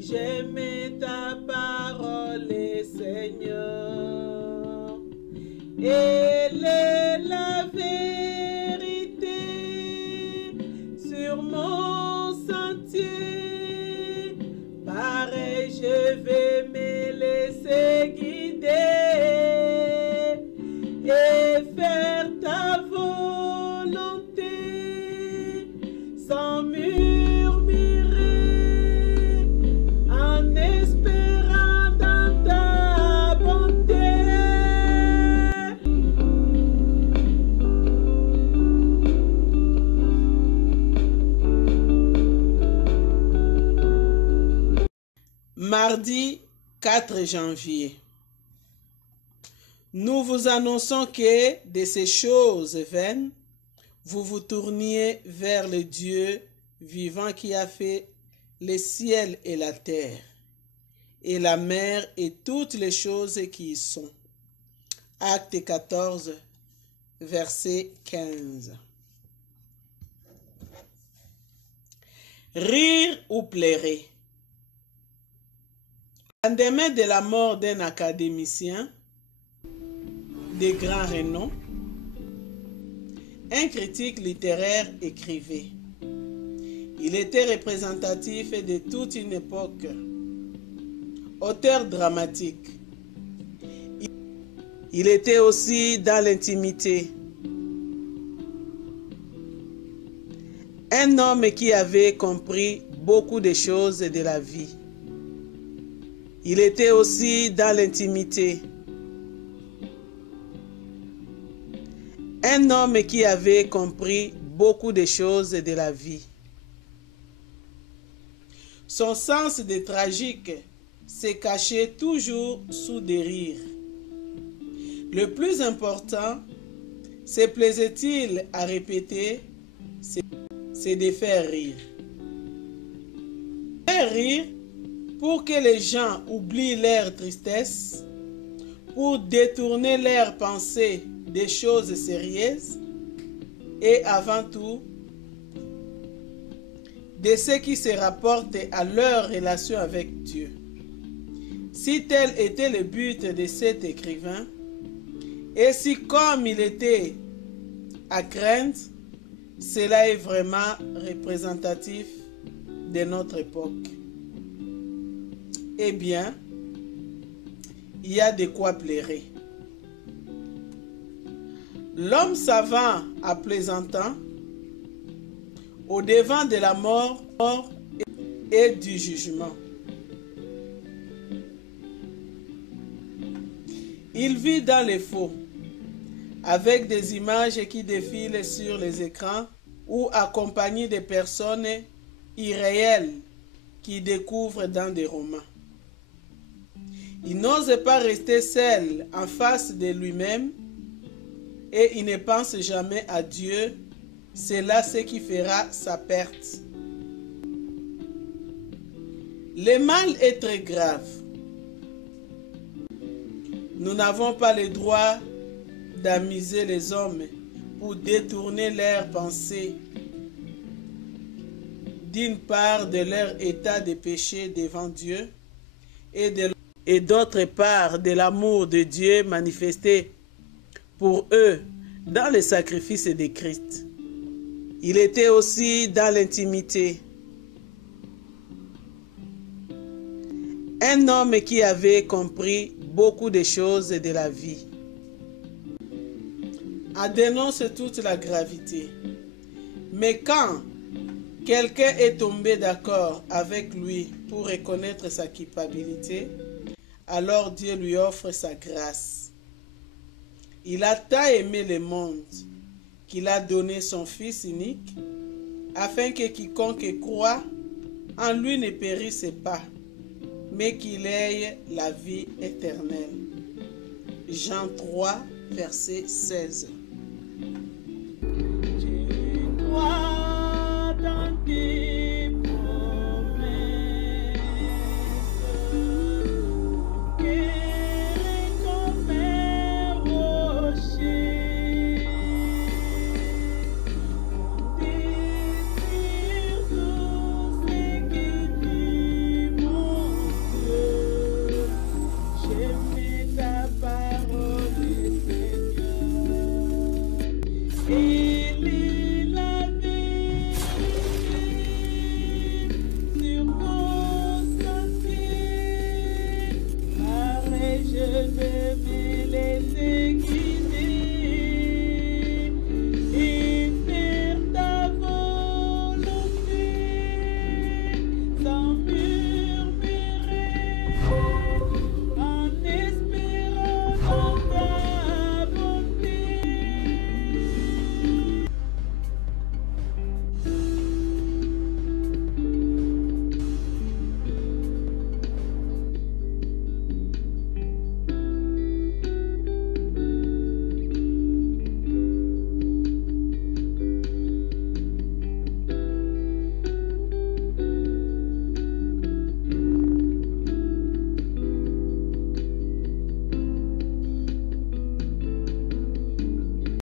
J'aimais ta parole, Seigneur. Elle est la vérité sur mon sentier. Pareil, je vais me laisser guider et faire ta volonté sans murmurer, en espérant dans ta bonté. Mardi 4 janvier. Nous vous annonçons que de ces choses vaines, vous vous tourniez vers le Dieu vivant qui a fait le ciel et la terre, et la mer et toutes les choses qui y sont. Acte 14, verset 15. Rire ou pleurer. Au lendemain de la mort d'un académicien de grand renom, un critique littéraire écrivait: il était représentatif de toute une époque, auteur dramatique. Il était aussi dans l'intimité, un homme qui avait compris beaucoup de choses de la vie. Il était aussi dans l'intimité, un homme qui avait compris beaucoup de choses de la vie. Son sens de tragique se cachait toujours sous des rires. Le plus important, se plaisait-il à répéter, c'est de faire rire. Faire rire pour que les gens oublient leur tristesse, pour détourner leurs pensées des choses sérieuses et avant tout de ce qui se rapporte à leur relation avec Dieu. Si tel était le but de cet écrivain, et si comme il était à craindre, cela est vraiment représentatif de notre époque, eh bien, il y a de quoi pleurer. L'homme savant à plaisantant, au devant de la mort et du jugement. Il vit dans les faux, avec des images qui défilent sur les écrans ou accompagné de personnes irréelles qui découvrent dans des romans. Il n'ose pas rester seul en face de lui-même et il ne pense jamais à Dieu. C'est là ce qui fera sa perte. Le mal est très grave. Nous n'avons pas le droit d'amuser les hommes pour détourner leurs pensées d'une part de leur état de péché devant Dieu et d'autre part de l'amour de Dieu manifesté pour eux dans le sacrifice de Christ. Il était aussi dans l'intimité, un homme qui avait compris beaucoup de choses de la vie. En dénonce toute la gravité. Mais quand quelqu'un est tombé d'accord avec lui pour reconnaître sa culpabilité, alors Dieu lui offre sa grâce. Il a tant aimé le monde qu'il a donné son Fils unique, afin que quiconque croit en lui ne périsse pas, mais qu'il ait la vie éternelle. Jean 3, verset 16.